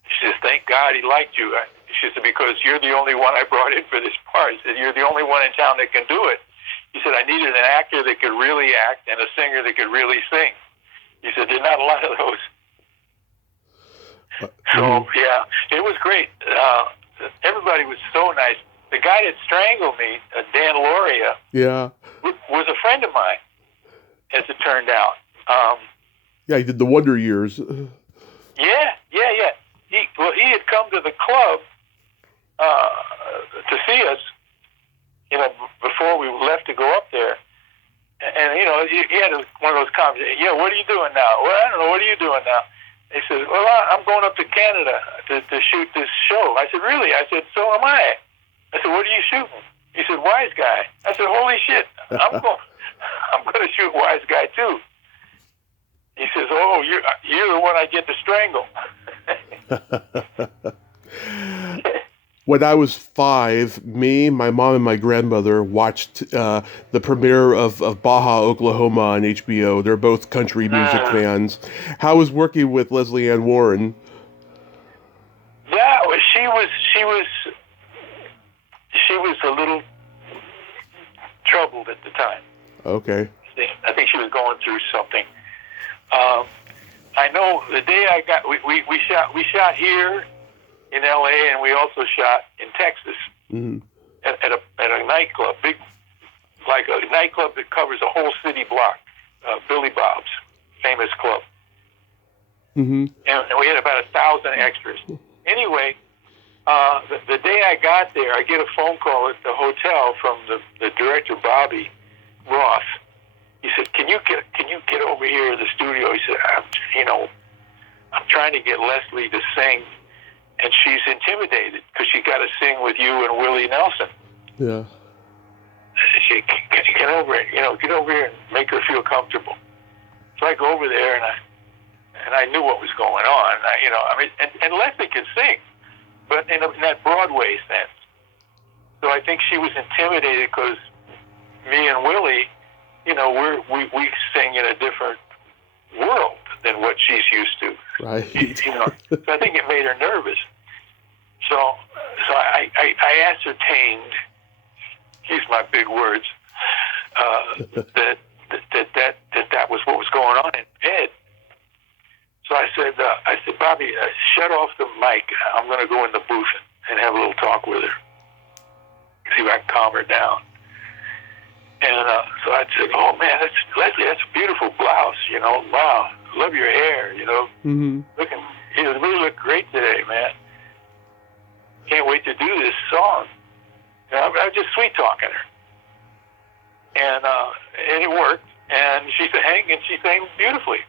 She says, thank God he liked you. She said, because you're the only one I brought in for this part. He said, you're the only one in town that can do it. He said, I needed an actor that could really act and a singer that could really sing. He said, there's not a lot of those. So, yeah, it was great. Everybody was so nice. The guy that strangled me, Dan Loria, was a friend of mine, as it turned out. Yeah, he did the Wonder Years. Yeah. He had come to the club to see us, before we left to go up there. And, he had one of those conversations. Yeah, what are you doing now? Well, I don't know. What are you doing now? He said, well, I'm going up to Canada to shoot this show. I said, really? I said, so am I. I said, what are you shooting? He said, Wise Guy. I said, holy shit, I'm going to shoot Wise Guy too. He says, "Oh, you're the one I get to strangle." When I was 5, me, my mom, and my grandmother watched the premiere of Baja Oklahoma on HBO. They're both country music fans. How was working with Leslie Ann Warren? That was she was a little troubled at the time. Okay. I think she was going through something. I know the day we shot here in L.A. and we also shot in Texas at a nightclub, like a nightclub that covers a whole city block, Billy Bob's famous club. Mm-hmm. And we had about 1,000 extras. Anyway, the day I got there, I get a phone call at the hotel from the director, Bobby Ross. He said, "Can you get over here to the studio?" He said, I'm trying to get Leslie to sing, and she's intimidated because she got to sing with you and Willie Nelson. Yeah. She get over it, get over here and make her feel comfortable. So I go over there and I knew what was going on. And Leslie could sing, but in that Broadway sense. So I think she was intimidated because me and Willie, we sing in a different world than what she's used to. Right. So I think it made her nervous. So I ascertained, use my big words, that was what was going on in bed. So I said, Bobby, shut off the mic. I'm going to go in the booth and have a little talk with her. See if I can calm her down. And so I said, "Oh man, Leslie, that's a beautiful blouse. Wow, love your hair. Mm-hmm. You really look great today, man. Can't wait to do this song." I was just sweet talking her, and it worked. And she sang beautifully.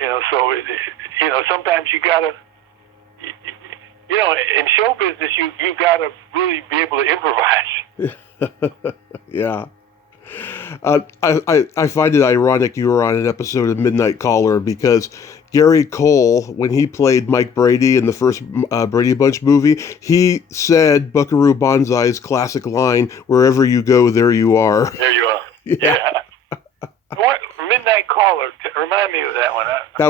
So sometimes you gotta, in show business, you gotta really be able to improvise. Yeah. I find it ironic you were on an episode of Midnight Caller because Gary Cole, when he played Mike Brady in the first Brady Bunch movie, he said Buckaroo Banzai's classic line, "Wherever you go, there you are." There you are. Yeah. What Midnight Caller? Remind me of that one. That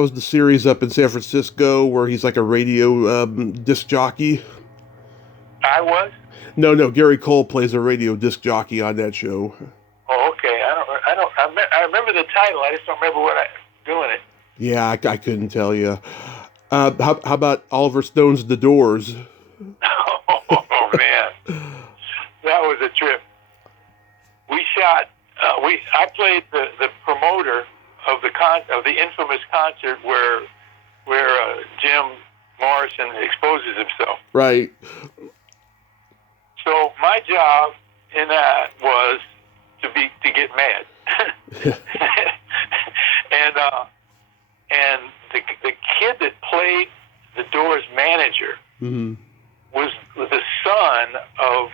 was the series up in San Francisco where he's like a radio disc jockey. I was. No, Gary Cole plays a radio disc jockey on that show. Oh, okay. I remember the title. I just don't remember what I doing it. Yeah, I couldn't tell you. How about Oliver Stone's The Doors? Oh man, that was a trip. We shot. I played the promoter of the infamous concert where Jim Morrison exposes himself. Right. So my job in that was to get mad, and the kid that played the Doors manager was the son of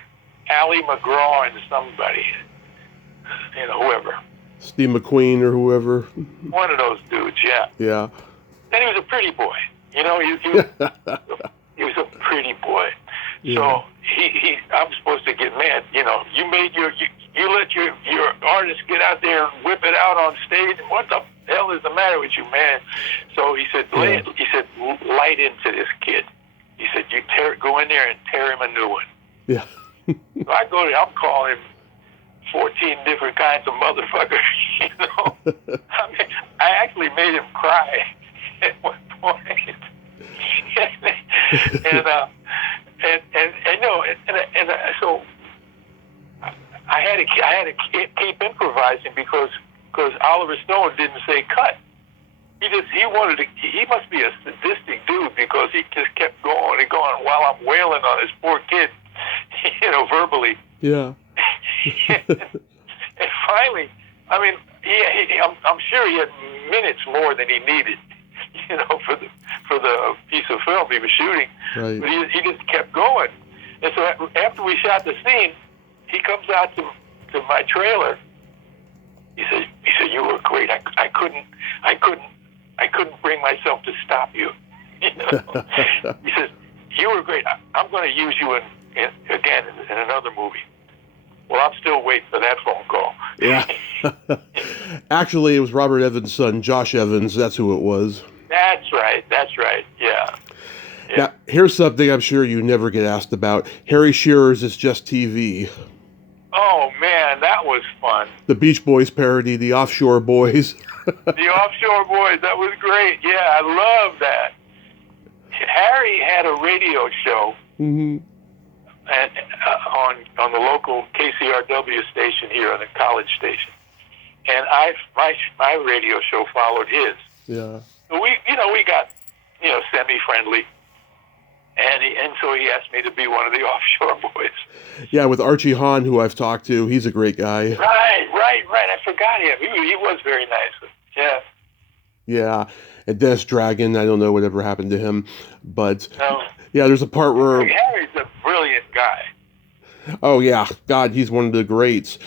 Ally McGraw and somebody, whoever. Steve McQueen or whoever. One of those dudes, yeah. Yeah. And he was a pretty boy. He was a pretty boy. Yeah. So I'm supposed to get mad. You made you let your artist get out there and whip it out on stage. What the hell is the matter with you, man? So he said, light into this kid. He said, go in there and tear him a new one. Yeah. So I go there, I'm calling him 14 different kinds of motherfuckers, I mean, I actually made him cry at one point. So I had to keep improvising because Oliver Stone didn't say cut. He must be a sadistic dude because he just kept going and going while I'm wailing on this poor kid, verbally. Yeah. And finally, I mean, I'm sure he had minutes more than he needed, for the piece of film he was shooting. Right. But he just kept going. And so after we shot the scene, he comes out to my trailer. He said, "You were great. I couldn't. couldn't bring myself to stop you. You know? He says, you were great. I'm going to use you again in another movie. Well, I'm still waiting for that phone call. Yeah. Actually, it was Robert Evans' son, Josh Evans. That's who it was. That's right. Yeah. Now, here's something I'm sure you never get asked about. Harry Shearer's It's Just TV. Oh, man, that was fun. The Beach Boys parody, The Offshore Boys. The Offshore Boys, that was great. Yeah, I love that. Harry had a radio show Mm-hmm. on the local KCRW station here, on the college station. And my radio show followed his. Yeah. So we got, semi-friendly. And so he asked me to be one of the Offshore Boys. Yeah, with Archie Hahn, who I've talked to. He's a great guy. Right. I forgot him. He was very nice. Yeah. Yeah. And Dennis Dragon, I don't know whatever happened to him. But, No. yeah, there's a part where... Harry's a brilliant guy. Oh, yeah. God, he's one of the greats.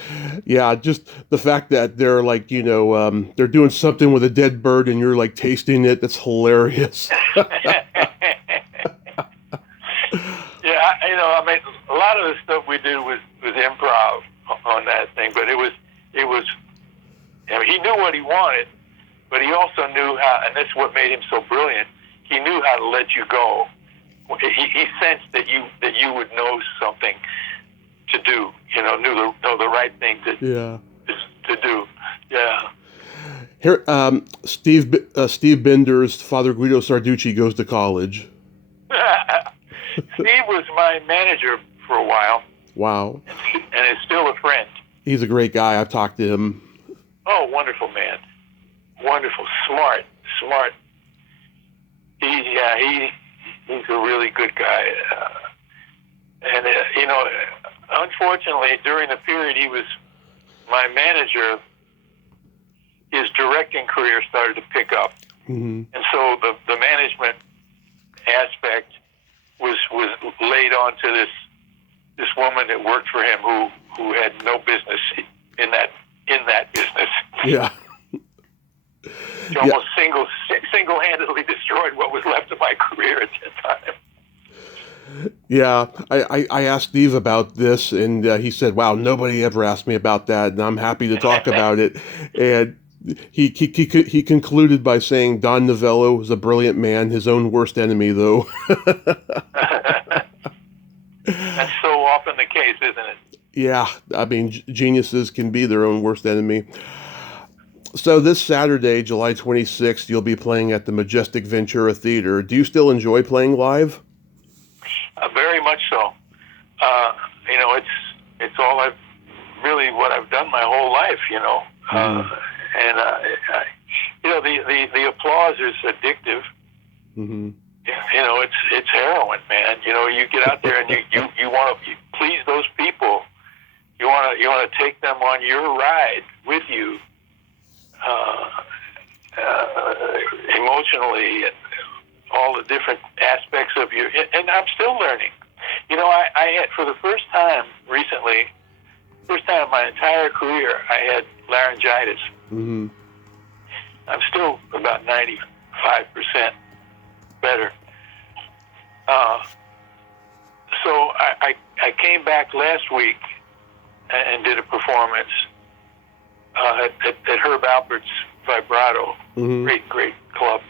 Yeah, just the fact that they're like, they're doing something with a dead bird and you're like tasting it. That's hilarious. Yeah, I mean, a lot of the stuff we did was improv on that thing, but it was, he knew what he wanted, but he also knew how, and that's what made him so brilliant. He knew how to let you go. He sensed that you would know something to do, know the right thing to do. Yeah. Here, Steve Bender's Father Guido Sarducci goes to college. Steve was my manager for a while. Wow. And is still a friend. He's a great guy. I've talked to him. Oh, wonderful man. Wonderful. Smart. He's a really good guy. Unfortunately, during the period he was my manager, his directing career started to pick up. Mm-hmm. And so the management aspect was laid on to this woman that worked for him who had no business in that business. Yeah. She almost single-handedly destroyed what was left of my career at that time. Yeah, I asked Steve about this, and he said, "Wow, nobody ever asked me about that, and I'm happy to talk about it." And he concluded by saying Don Novello was a brilliant man, his own worst enemy, though. That's so often the case, isn't it? Yeah, I mean, geniuses can be their own worst enemy. So this Saturday, July 26th, you'll be playing at the Majestic Ventura Theater. Do you still enjoy playing live? Very much so. It's all what I've done my whole life, Mm-hmm. The applause is addictive. Mm-hmm. It's heroin, man. You get out there and you want to please those people. You want to take them on your ride with you, emotionally, and all the different aspects of you. And I'm still learning. I had, for the first time recently, first time in my entire career, I had laryngitis. Mm-hmm. I'm still about 95% better. So I came back last week and did a performance at Herb Alpert's Vibrato, mm-hmm. great club.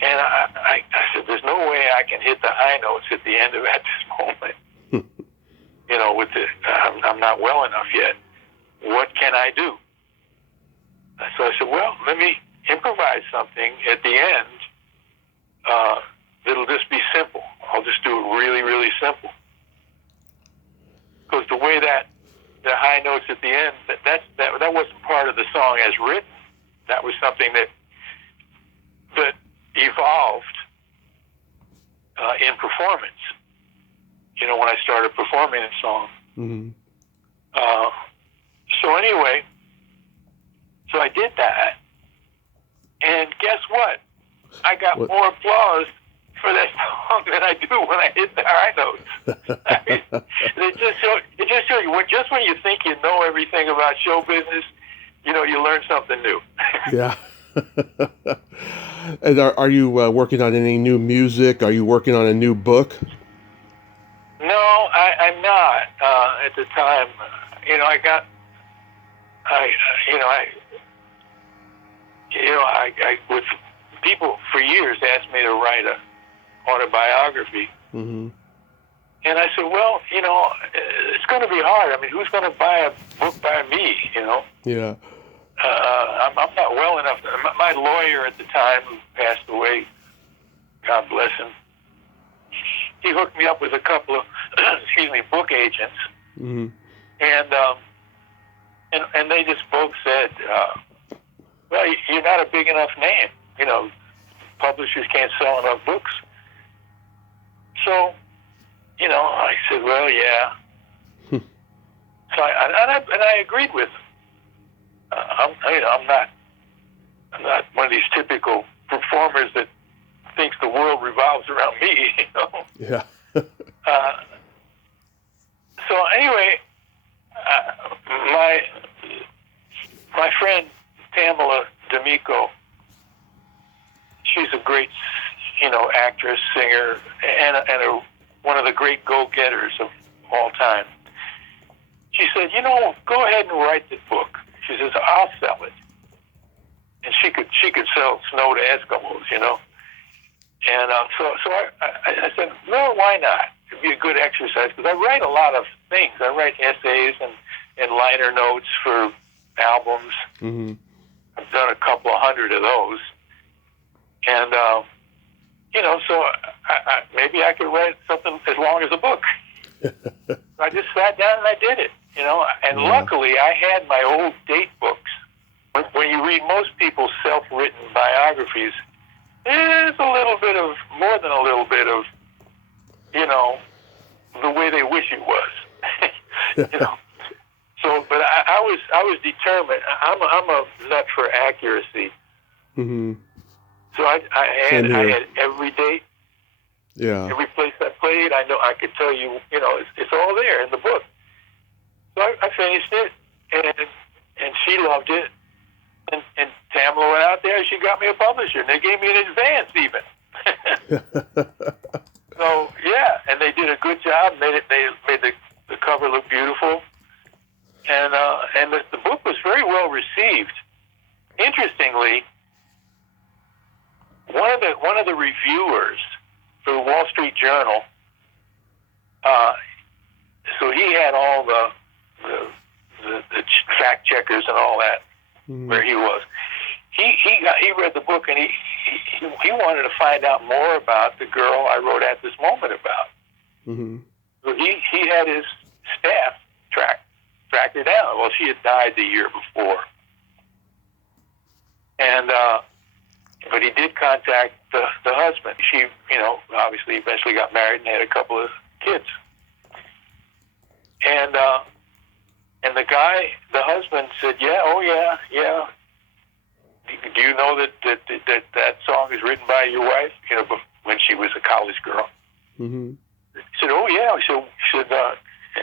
And I said, there's no way I can hit the high notes at the end of at this moment. I'm not well enough yet. What can I do? So I said, well, let me improvise something at the end. It'll just be simple. I'll just do it really, really simple. Because the way that the high notes at the end, that wasn't part of the song as written. That was something that evolved in performance. When I started performing a song. Mm-hmm. So anyway, so I did that, and guess what? I got more applause for that song than I do when I hit the high notes. It just shows you, just when you think you know everything about show business, you learn something new. Yeah. And are you working on any new music? Are you working on a new book? No, I'm not. At the time, I got, I, you know, I, I with people for years asked me to write a autobiography, Mm-hmm. and I said, well, it's going to be hard. I mean, who's going to buy a book by me? Yeah. I'm not well enough. My lawyer at the time, who passed away, God bless him, he hooked me up with a couple of, book agents, Mm-hmm. and they just both said, well, you're not a big enough name. Publishers can't sell enough books. So, I said, well, yeah. So I agreed with them. I'm not one of these typical performers that thinks the world revolves around me. Yeah. So anyway, my friend Pamela D'Amico, she's a great, actress, singer, and one of the great go-getters of all time. She said, go ahead and write the book. She says, I'll sell it. And she could sell snow to Eskimos, And so I said, well, why not? It'd be a good exercise, because I write a lot of things. I write essays and liner notes for albums. Mm-hmm. I've done a couple of hundred of those. And, so maybe I could write something as long as a book. I just sat down and I did it, And luckily, I had my old date books. When you read most people's self-written biographies, there's a little bit of, more than a little bit of, the way they wish it was. So, but I was determined. I'm a nut for accuracy. Mm-hmm. So I had every date. Yeah. Every place I played, I could tell you, it's all there in the book. So I finished it, and she loved it. And Tamla went out there, and she got me a publisher, and they gave me an advance even. So yeah, and they did a good job. They made the cover look beautiful, and the book was very well received. Interestingly, one of the reviewers for the Wall Street Journal, so he had all the fact checkers and all that. Mm-hmm. Where he was, he read the book, and he wanted to find out more about the girl I wrote At This Moment about. Mm-hmm. So he had his staff track her down. Well, she had died the year before, and but he did contact the husband. She, obviously eventually got married and had a couple of kids, and the guy, the husband, said, "Yeah, oh yeah. Do you know that song is written by your wife? When she was a college girl." Mm-hmm. He said, "Oh yeah." So he said,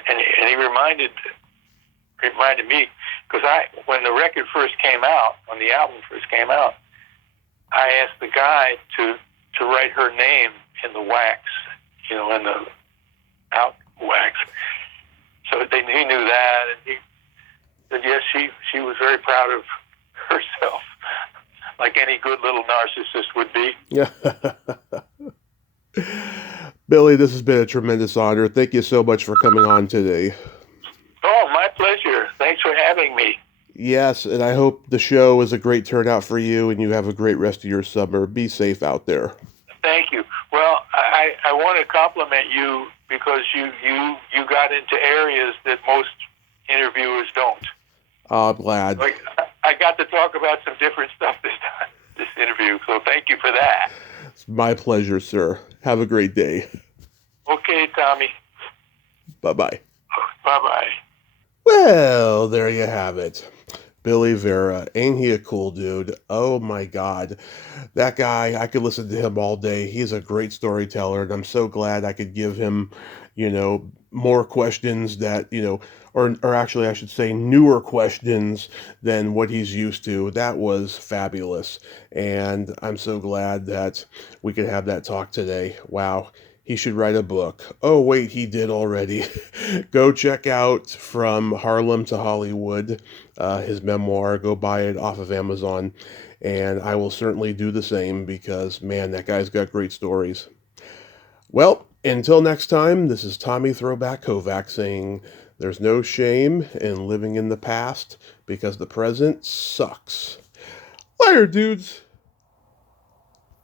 and he reminded me, because when the record first came out, when the album first came out, I asked the guy to write her name in the wax, in the out wax. So he knew that, and he said, yes, she was very proud of herself, like any good little narcissist would be. Yeah. Billy, this has been a tremendous honor. Thank you so much for coming on today. Oh, my pleasure. Thanks for having me. Yes, and I hope the show is a great turnout for you, and you have a great rest of your summer. Be safe out there. Thank you. Well, I want to compliment you, because you got into areas that most interviewers don't. I'm glad. Like, I got to talk about some different stuff this interview, so thank you for that. It's my pleasure, sir. Have a great day. Okay, Tommy. Bye-bye. Bye-bye. Well, there you have it. Billy Vera. Ain't he a cool dude? Oh my God. That guy, I could listen to him all day. He's a great storyteller, and I'm so glad I could give him, more questions that, or actually, I should say, newer questions than what he's used to. That was fabulous. And I'm so glad that we could have that talk today. Wow. He should write a book. Oh, wait, he did already. Go check out From Harlem to Hollywood, his memoir. Go buy it off of Amazon. And I will certainly do the same because, man, that guy's got great stories. Well, until next time, this is Tommy Throwback Kovac saying there's no shame in living in the past because the present sucks. Later, dudes.